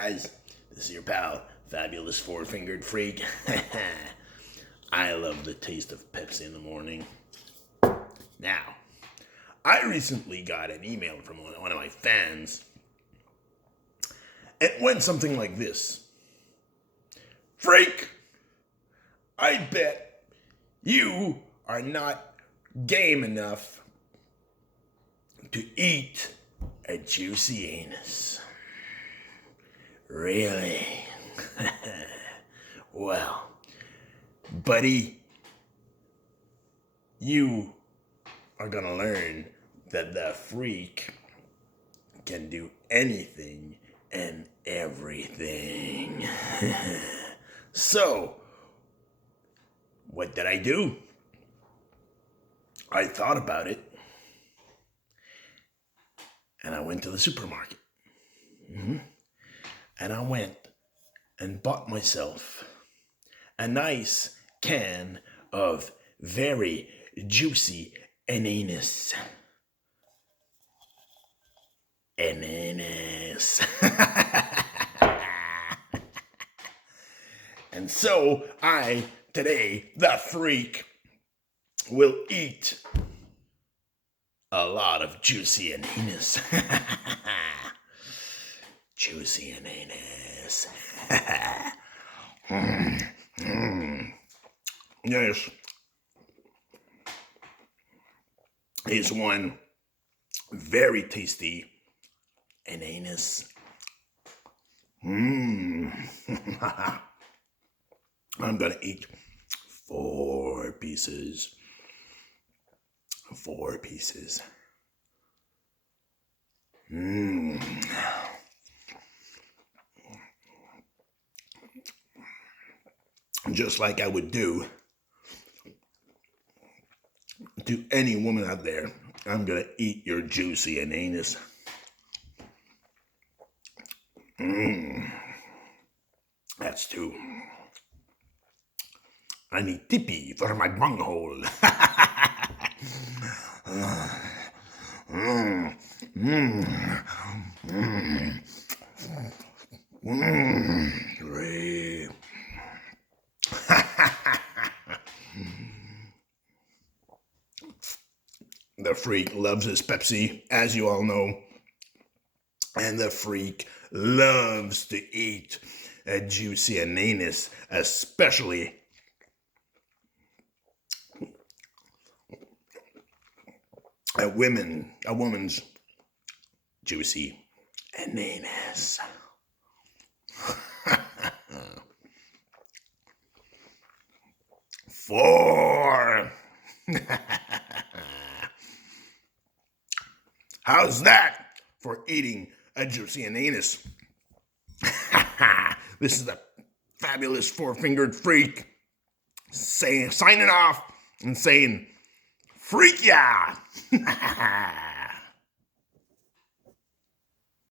guys, this is your pal, Fabulous Four-Fingered Freak. I love the taste of Pepsi in the morning. Now, I recently got an email from one of my fans. It went something like this. Freak, I bet you are not game enough to eat a juicy anus. Really? Well, buddy, you are gonna learn that the freak can do anything and everything. So, what did I do? I thought about it, and I went to the supermarket. And I went and bought myself a nice can of very juicy ananas. Ananas. And so I, today, the freak, will eat a lot of juicy ananas. Juicy ananas. Yes. Here's one very tasty ananas. I'm gonna eat 4 pieces. 4 pieces. Just like I would do to any woman out there, I'm gonna eat your juicy ananas. That's 2. I need tippy for my bunghole. Great. The freak loves his Pepsi, as you all know. And the freak loves to eat a juicy ananas, especially a woman's juicy ananas. Four. How's that for eating a juicy ananas? This is the Fabulous Four-Fingered Freak signing off and saying, freak ya!